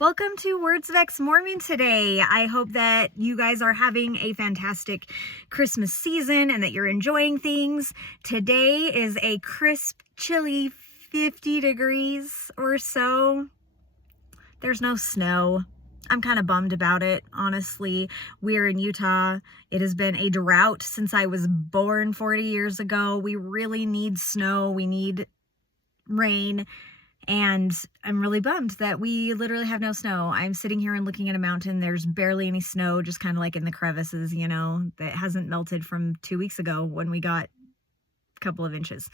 Welcome to Words of Ex Mormon today. I hope that you guys are having a fantastic Christmas season and that you're enjoying things. Today is a crisp, chilly 50 degrees or so. There's no snow. I'm kind of bummed about it, honestly. We're in Utah. It has been a drought since I was born 40 years ago. We really need snow. We need rain. And I'm really bummed that we literally have no snow. I'm sitting here and looking at a mountain. There's barely any snow, just kind of like in the crevices, that hasn't melted from 2 weeks ago when we got a couple of inches.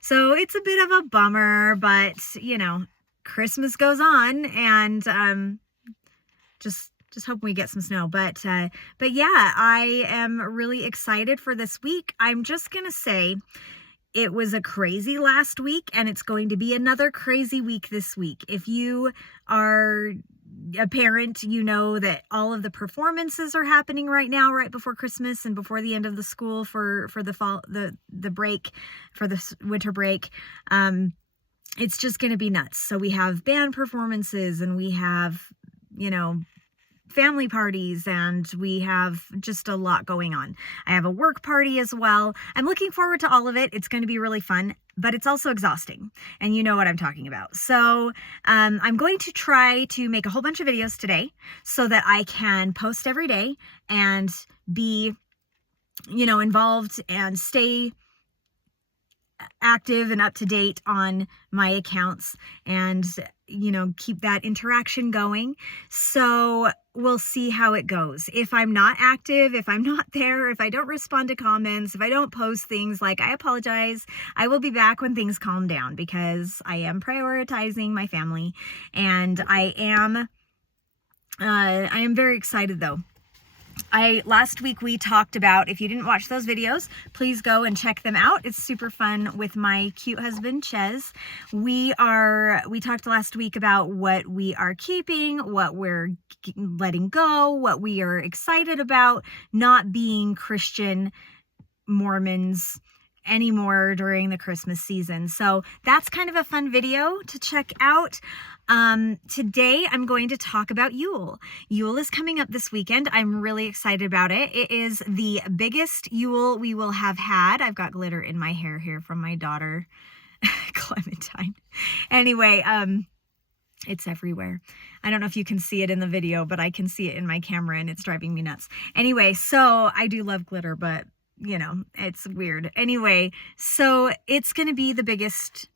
So it's a bit of a bummer, but Christmas goes on, and just hoping we get some snow. But yeah, I am really excited for this week. I'm just gonna say, it was a crazy last week, and it's going to be another crazy week this week. If you are a parent, you know that all of the performances are happening right now, right before Christmas and before the end of the school for the fall, the break, for the winter break. It's just going to be nuts. So we have band performances, and we have, family parties, and we have just a lot going on. I have a work party as well. I'm looking forward to all of it. It's going to be really fun, but it's also exhausting, and you know what I'm talking about. So I'm going to try to make a whole bunch of videos today so that I can post every day and be, involved and stay active and up to date on my accounts, and keep that interaction going. So we'll see how it goes. If I'm not active, if I'm not there, if I don't respond to comments, if I don't post things, I apologize. I will be back when things calm down, because I am prioritizing my family, and I am very excited though. Last week we talked about, if you didn't watch those videos, please go and check them out. It's super fun with my cute husband, Ches. We talked last week about what we are keeping, what we're letting go, what we are excited about not being Christian Mormons anymore during the Christmas season. So that's kind of a fun video to check out. Today I'm going to talk about Yule. Yule is coming up this weekend. I'm really excited about it. It is the biggest Yule we will have had. I've got glitter in my hair here from my daughter, Clementine. Anyway, it's everywhere. I don't know if you can see it in the video, but I can see it in my camera, and it's driving me nuts. Anyway, so I do love glitter, but it's weird. Anyway, so it's going to be the biggest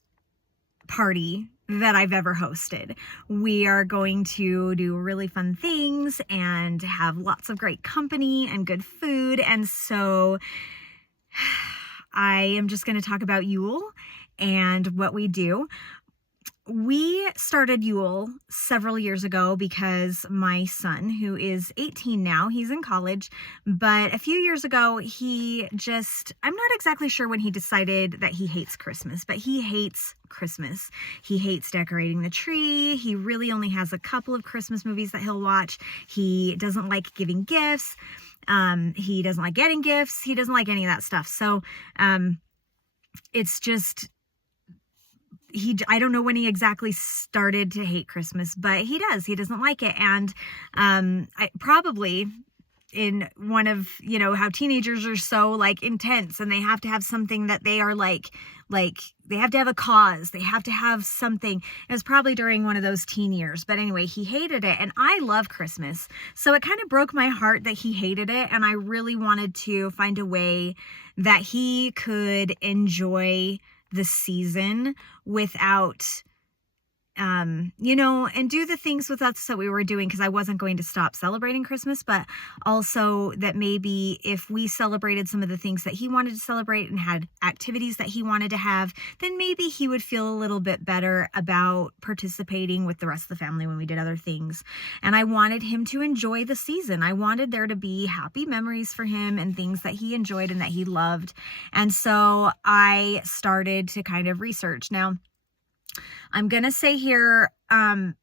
party that I've ever hosted. We are going to do really fun things and have lots of great company and good food. And so I am just going to talk about Yule and what we do. We started Yule several years ago because my son, who is 18 now, he's in college, but a few years ago, I'm not exactly sure when he decided that he hates Christmas, but he hates Christmas. He hates decorating the tree. He really only has a couple of Christmas movies that he'll watch. He doesn't like giving gifts. He doesn't like getting gifts. He doesn't like any of that stuff. So, it's just, I don't know when he exactly started to hate Christmas, but he does. He doesn't like it. And I probably in one of, how teenagers are so intense, and they have to have something that they are like they have to have a cause. They have to have something. It was probably during one of those teen years. But anyway, he hated it. And I love Christmas. So it kind of broke my heart that he hated it. And I really wanted to find a way that he could enjoy the season without, and do the things with us that we were doing, because I wasn't going to stop celebrating Christmas, but also that maybe if we celebrated some of the things that he wanted to celebrate and had activities that he wanted to have, then maybe he would feel a little bit better about participating with the rest of the family when we did other things. And I wanted him to enjoy the season. I wanted there to be happy memories for him and things that he enjoyed and that he loved. And so I started to kind of research. Now, I'm going to say here, I'm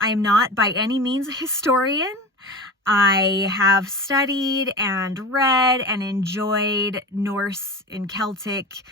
not by any means a historian. I have studied and read and enjoyed Norse and Celtic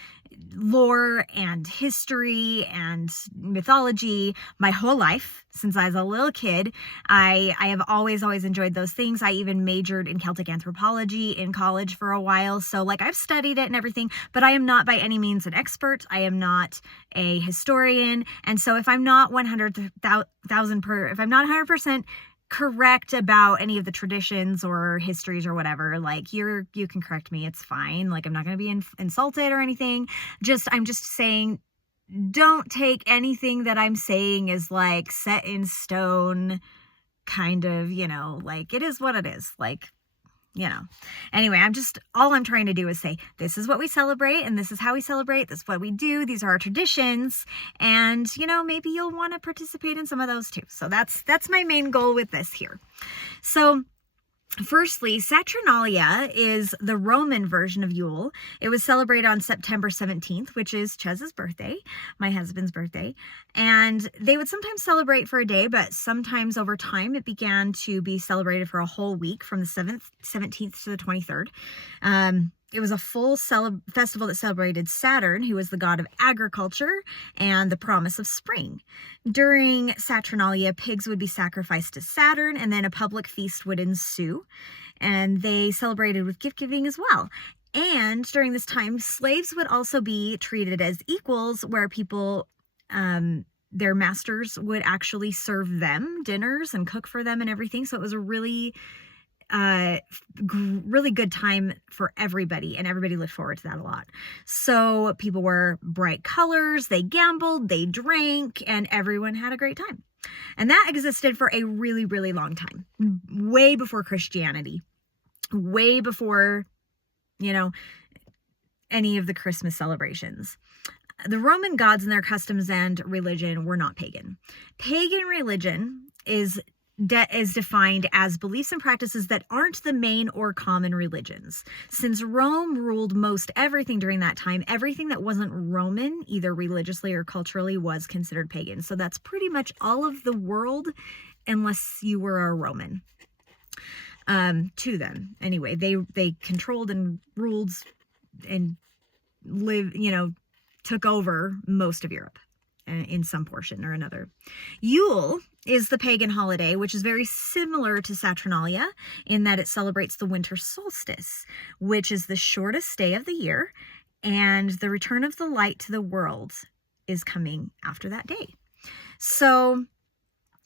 lore and history and mythology my whole life since I was a little kid. I have always enjoyed those things. I even majored in Celtic anthropology in college for a while. So like I've studied it and everything, but I am not by any means an expert. I am not a historian. And so if I'm not 100% correct about any of the traditions or histories or whatever, like you can correct me, it's fine. Like I'm not going to be insulted or anything. I'm just saying, don't take anything that I'm saying as like set in stone, kind of, like it is what it is. Like, anyway, all I'm trying to do is say, this is what we celebrate and this is how we celebrate. This is what we do. These are our traditions. And, maybe you'll want to participate in some of those too. So that's my main goal with this here. So firstly, Saturnalia is the Roman version of Yule. It was celebrated on September 17th, which is Chez's birthday, my husband's birthday. And they would sometimes celebrate for a day, but sometimes over time it began to be celebrated for a whole week from the 17th to the 23rd. It was a full festival that celebrated Saturn, who was the god of agriculture and the promise of spring. During Saturnalia, pigs would be sacrificed to Saturn, and then a public feast would ensue. And they celebrated with gift giving as well. And during this time, slaves would also be treated as equals, where people, their masters would actually serve them dinners and cook for them and everything. So it was a really good time for everybody, and everybody looked forward to that a lot. So people wore bright colors, they gambled, they drank, and everyone had a great time. And that existed for a really, really long time, way before Christianity, way before, any of the Christmas celebrations. The Roman gods and their customs and religion were not pagan. Pagan religion is defined as beliefs and practices that aren't the main or common religions. Since Rome ruled most everything during that time, everything that wasn't Roman, either religiously or culturally, was considered pagan. So that's pretty much all of the world, unless you were a Roman. To them, anyway, they controlled and ruled and took over most of Europe in some portion or another. Yule is the pagan holiday, which is very similar to Saturnalia in that it celebrates the winter solstice, which is the shortest day of the year, and the return of the light to the world is coming after that day. So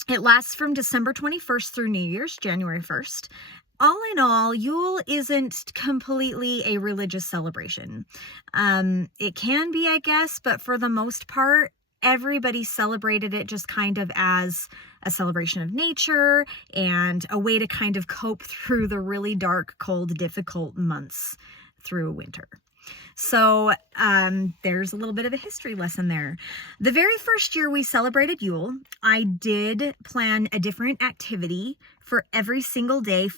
it lasts from December 21st through New Year's, January 1st. All in all, Yule isn't completely a religious celebration. It can be, I guess, but for the most part, everybody celebrated it just kind of as a celebration of nature and a way to kind of cope through the really dark, cold, difficult months through winter. So there's a little bit of a history lesson there. The very first year we celebrated Yule, I did plan a different activity for every single day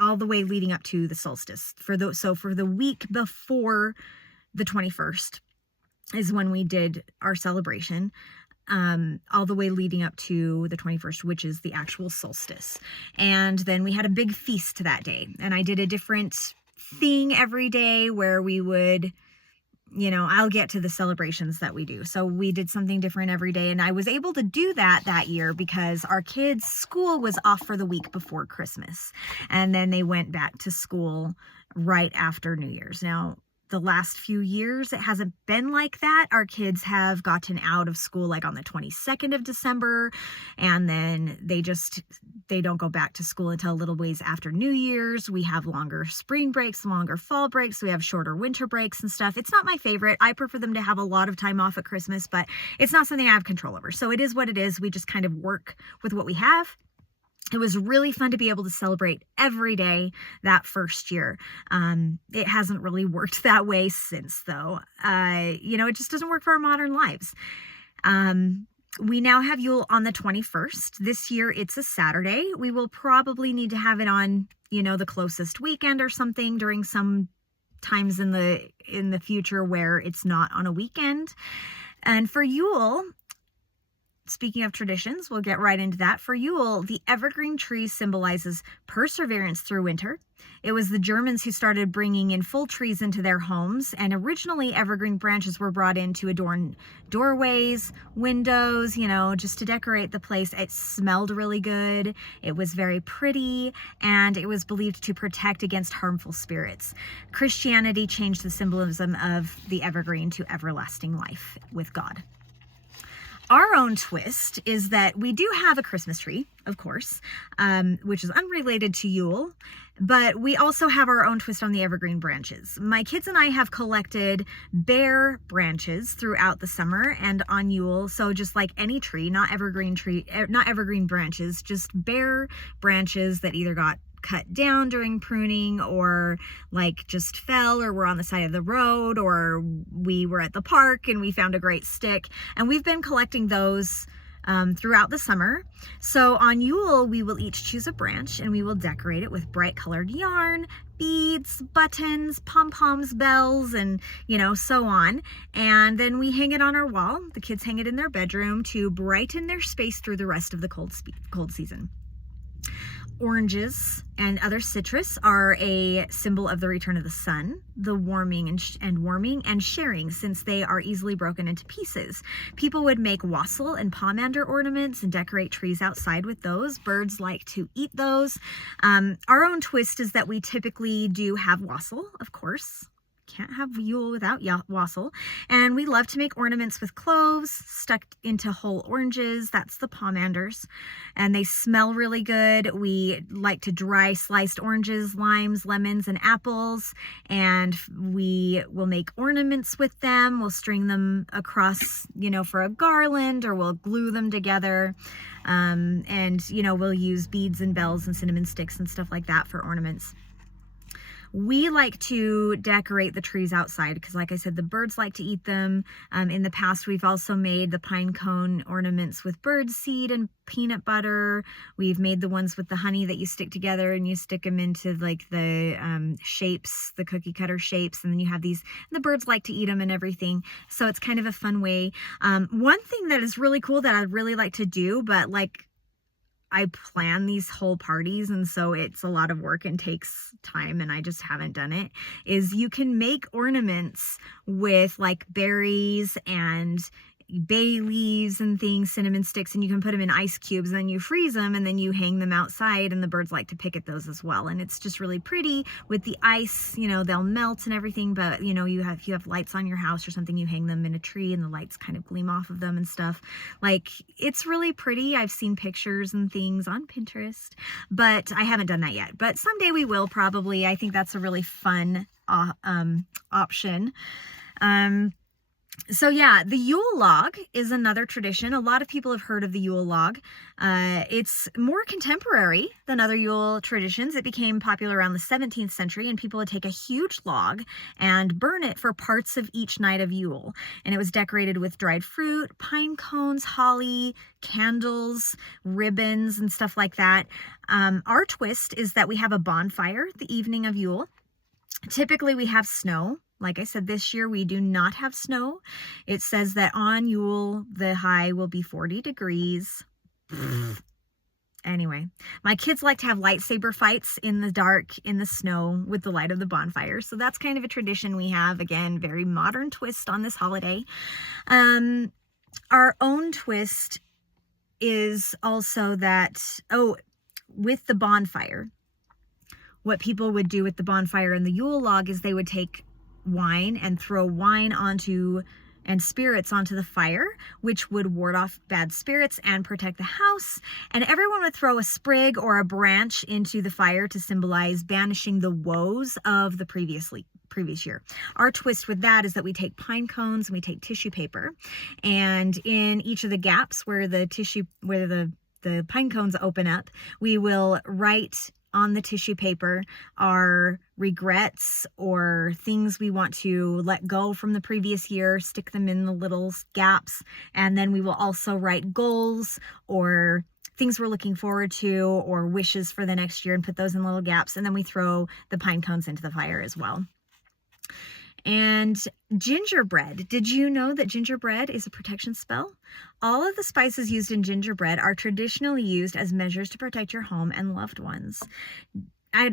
all the way leading up to the solstice. For the week before the 21st is when we did our celebration, all the way leading up to the 21st, which is the actual solstice. And then we had a big feast that day. And I did a different thing every day where we would, I'll get to the celebrations that we do. So we did something different every day. And I was able to do that year because our kids' school was off for the week before Christmas. And then they went back to school right after New Year's. Now, the last few years, it hasn't been like that. Our kids have gotten out of school like on the 22nd of December, and then they don't go back to school until a little ways after New Year's. We have longer spring breaks, longer fall breaks. We have shorter winter breaks and stuff. It's not my favorite. I prefer them to have a lot of time off at Christmas, but it's not something I have control over. So it is what it is. We just kind of work with what we have. It was really fun to be able to celebrate every day that first year. It hasn't really worked that way since, though. It just doesn't work for our modern lives. We now have Yule on the 21st. This year, it's a Saturday. We will probably need to have it on, the closest weekend or something during some times in the future where it's not on a weekend. And for Yule, speaking of traditions, we'll get right into that. For Yule, the evergreen tree symbolizes perseverance through winter. It was the Germans who started bringing in full trees into their homes, and originally evergreen branches were brought in to adorn doorways, windows, just to decorate the place. It smelled really good, it was very pretty, and it was believed to protect against harmful spirits. Christianity changed the symbolism of the evergreen to everlasting life with God. Our own twist is that we do have a Christmas tree, of course, which is unrelated to Yule, but we also have our own twist on the evergreen branches. My kids and I have collected bare branches throughout the summer and on Yule, so just like any tree, not evergreen branches, just bare branches that either got cut down during pruning or like just fell or were on the side of the road, or we were at the park and we found a great stick, and we've been collecting those throughout the summer. So on Yule, we will each choose a branch and we will decorate it with bright colored yarn, beads, buttons, pom-poms, bells, and so on. And then we hang it on our wall. The kids hang it in their bedroom to brighten their space through the rest of the cold season. Oranges and other citrus are a symbol of the return of the sun, the warming and sharing, since they are easily broken into pieces. People would make wassail and pomander ornaments and decorate trees outside with those. Birds like to eat those. Our own twist is that we typically do have wassail, of course. Can't have Yule without wassail. And we love to make ornaments with cloves stuck into whole oranges. That's the pomanders. And they smell really good. We like to dry sliced oranges, limes, lemons, and apples. And we will make ornaments with them. We'll string them across, for a garland, or we'll glue them together. And we'll use beads and bells and cinnamon sticks and stuff like that for ornaments. We like to decorate the trees outside because, like I said, the birds like to eat them. In the past, we've also made the pine cone ornaments with bird seed and peanut butter. We've made the ones with the honey that you stick together and you stick them into like the shapes, the cookie cutter shapes, and then you have these, and the birds like to eat them and everything. So it's kind of a fun way. One thing that is really cool that I'd really like to do, but I plan these whole parties, and so it's a lot of work and takes time, and I just haven't done it, is you can make ornaments with like berries and bay leaves and things, cinnamon sticks, and you can put them in ice cubes, and then you freeze them, and then you hang them outside, and the birds like to pick at those as well. And it's just really pretty with the ice, they'll melt and everything, but if you have lights on your house or something, you hang them in a tree and the lights kind of gleam off of them and stuff. It's really pretty. I've seen pictures and things on Pinterest, but I haven't done that yet. But someday we will, probably. I think that's a really fun option. So yeah, the Yule log is another tradition. A lot of people have heard of the Yule log. It's more contemporary than other Yule traditions. It became popular around the 17th century, and people would take a huge log and burn it for parts of each night of Yule. And it was decorated with dried fruit, pine cones, holly, candles, ribbons, and stuff like that. Our twist is that we have a bonfire the evening of Yule. Typically we have snow. Like I said, this year we do not have snow. It says that on Yule, the high will be 40 degrees. Anyway, my kids like to have lightsaber fights in the dark, in the snow, with the light of the bonfire. So that's kind of a tradition we have. Again, very modern twist on this holiday. Our own twist is also that, with the bonfire, what people would do with the bonfire and the Yule log is they would take wine and throw wine and spirits onto the fire, which would ward off bad spirits and protect the house. And everyone would throw a sprig or a branch into the fire to symbolize banishing the woes of the previous year. Our twist with that is that we take pine cones and we take tissue paper, and in each of the gaps where the pine cones open up, we will write on the tissue paper our regrets or things we want to let go from the previous year, stick them in the little gaps. And then we will also write goals or things we're looking forward to or wishes for the next year and put those in little gaps. And then we throw the pine cones into the fire as well. And gingerbread. Did you know that gingerbread is a protection spell? All of the spices used in gingerbread are traditionally used as measures to protect your home and loved ones.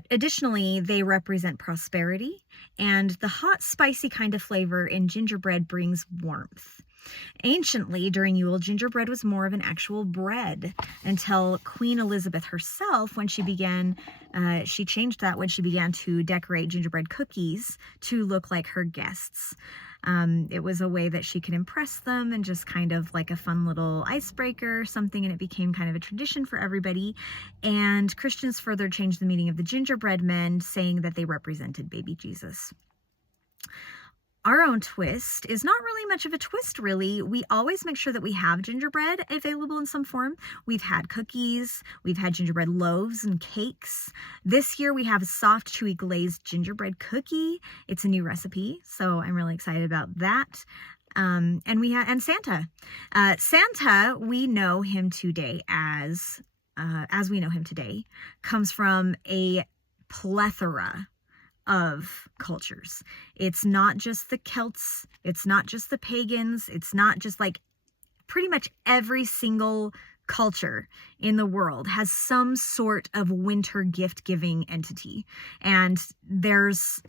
Additionally, they represent prosperity, and the hot, spicy kind of flavor in gingerbread brings warmth. Anciently, during Yule, gingerbread was more of an actual bread until Queen Elizabeth herself, when she changed that when she began to decorate gingerbread cookies to look like her guests. It was a way that she could impress them and just kind of like a fun little icebreaker or something, and it became kind of a tradition for everybody. And Christians further changed the meaning of the gingerbread men, saying that they represented baby Jesus. Our own twist is not really much of a twist, really. We always make sure that we have gingerbread available in some form. We've had cookies, we've had gingerbread loaves and cakes. This year we have a soft, chewy glazed gingerbread cookie. It's a new recipe, so I'm really excited about that. And Santa. Santa, we know him today as we know him today, comes from a plethora of cultures. It's not just the Celts, it's not just the pagans, it's not just like pretty much every single culture in the world has some sort of winter gift giving entity. And there's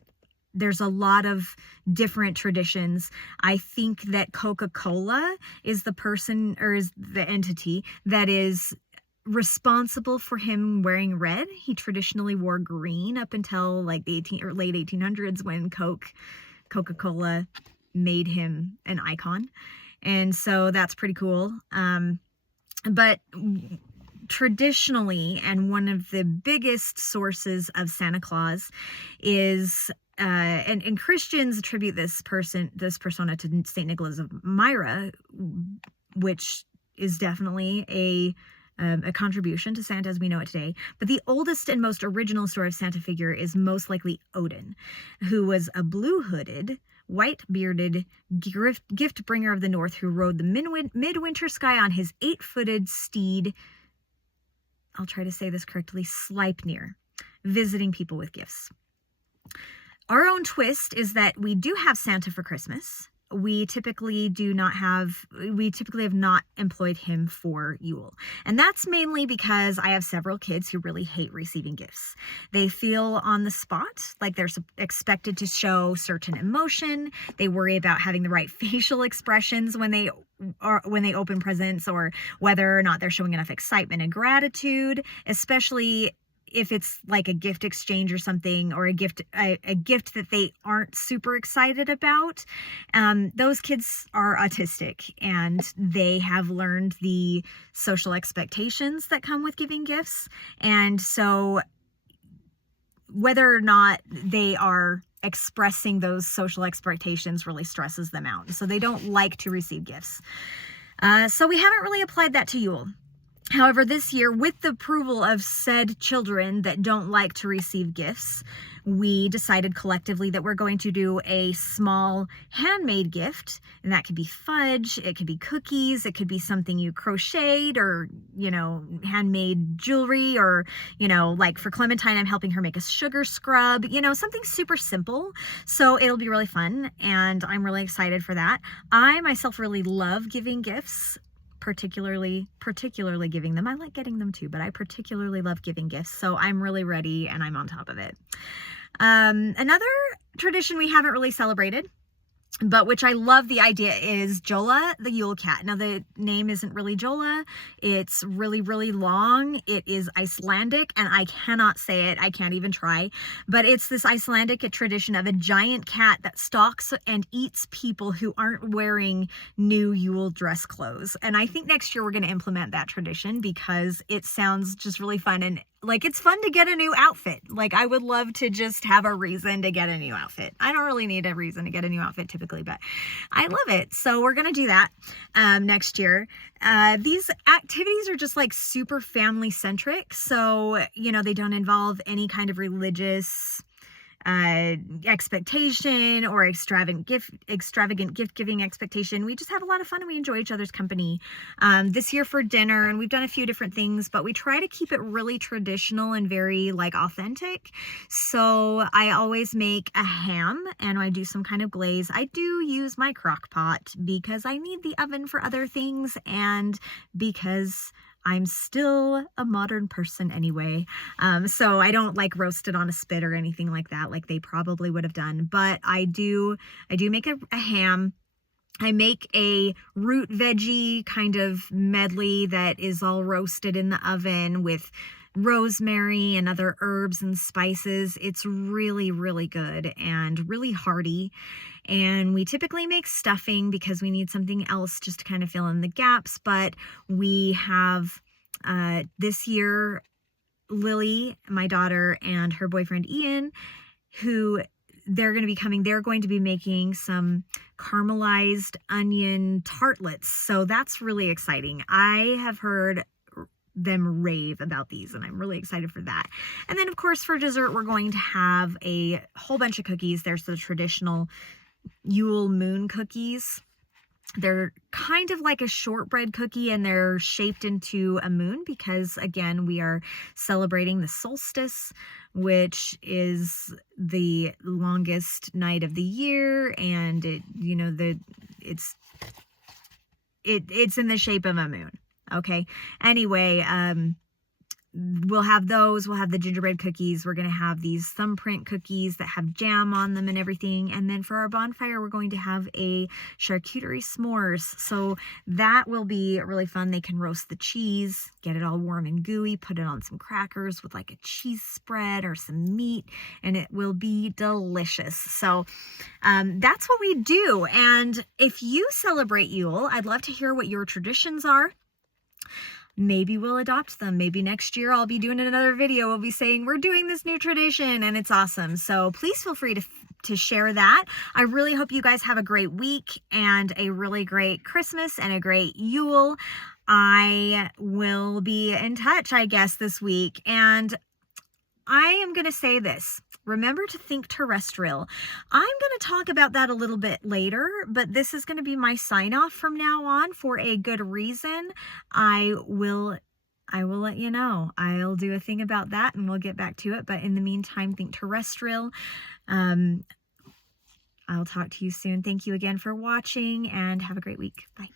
a lot of different traditions. I think that Coca-Cola is the person, or is the entity that is responsible for him wearing red. He traditionally wore green up until like the late 1800s, when Coca-Cola made him an icon. And so that's pretty cool. But traditionally, and one of the biggest sources of Santa Claus is and Christians attribute this persona to Saint Nicholas of Myra, which is definitely a contribution to Santa as we know it today. But the oldest and most original story of Santa figure is most likely Odin, who was a blue-hooded, white-bearded gift bringer of the north who rode the midwinter sky on his 8-footed steed, I'll try to say this correctly, Sleipnir, visiting people with gifts. Our own twist is that we do have Santa for Christmas. We typically have not employed him for Yule. And that's mainly because I have several kids who really hate receiving gifts. They feel on the spot, like they're expected to show certain emotion. They worry about having the right facial expressions when they open presents, or whether or not they're showing enough excitement and gratitude, especially if it's like a gift exchange or something, or a gift that they aren't super excited about. Those kids are autistic, and they have learned the social expectations that come with giving gifts. And so whether or not they are expressing those social expectations really stresses them out. So they don't like to receive gifts. So we haven't really applied that to Yule. However, this year, with the approval of said children that don't like to receive gifts, we decided collectively that we're going to do a small handmade gift. And that could be fudge, it could be cookies, it could be something you crocheted, or, handmade jewelry, or, like for Clementine, I'm helping her make a sugar scrub, something super simple. So it'll be really fun, and I'm really excited for that. I myself really love giving gifts. Particularly giving them. I like getting them too, but I particularly love giving gifts. So I'm really ready, and I'm on top of it. Another tradition we haven't really celebrated, but which I love the idea, is Jola the Yule cat. Now, the name isn't really Jola. It's really, really long. It is Icelandic, and I cannot say it. I can't even try. But it's this Icelandic tradition of a giant cat that stalks and eats people who aren't wearing new Yule dress clothes. And I think next year we're going to implement that tradition, because it sounds just really fun, and it's fun to get a new outfit. I would love to just have a reason to get a new outfit. I don't really need a reason to get a new outfit typically, but I love it. So we're going to do that next year. These activities are just super family centric. So, they don't involve any kind of religious expectation or extravagant gift giving expectation. We just have a lot of fun and we enjoy each other's company. This year for dinner, and we've done a few different things, but we try to keep it really traditional and very like authentic. So I always make a ham and I do some kind of glaze. I do use my crock pot because I need the oven for other things and because I'm still a modern person anyway. So I don't like roast it on a spit or anything like that, like they probably would have done. But I do make a ham. I make a root veggie kind of medley that is all roasted in the oven with rosemary and other herbs and spices. It's really, really good and really hearty. And we typically make stuffing because we need something else just to kind of fill in the gaps. But we have this year, Lily, my daughter, and her boyfriend Ian, who they're going to be making some caramelized onion tartlets. So that's really exciting. I have heard them rave about these and I'm really excited for that. And then of course for dessert, we're going to have a whole bunch of cookies. There's the traditional Yule moon cookies. They're kind of like a shortbread cookie and they're shaped into a moon because again, we are celebrating the solstice, which is the longest night of the year. And it's in the shape of a moon. Okay. Anyway, we'll have those. We'll have the gingerbread cookies. We're going to have these thumbprint cookies that have jam on them and everything. And then for our bonfire, we're going to have a charcuterie s'mores. So that will be really fun. They can roast the cheese, get it all warm and gooey, put it on some crackers with like a cheese spread or some meat, and it will be delicious. So that's what we do. And if you celebrate Yule, I'd love to hear what your traditions are. Maybe we'll adopt them. Maybe next year I'll be doing another video. We'll be saying we're doing this new tradition and it's awesome. So please feel free to share that. I really hope you guys have a great week and a really great Christmas and a great Yule. I will be in touch, I guess, this week. And I am going to say this. Remember to think terrestrial. I'm going to talk about that a little bit later, but this is going to be my sign off from now on for a good reason. I will let you know. I'll do a thing about that and we'll get back to it. But in the meantime, think terrestrial. I'll talk to you soon. Thank you again for watching and have a great week. Bye.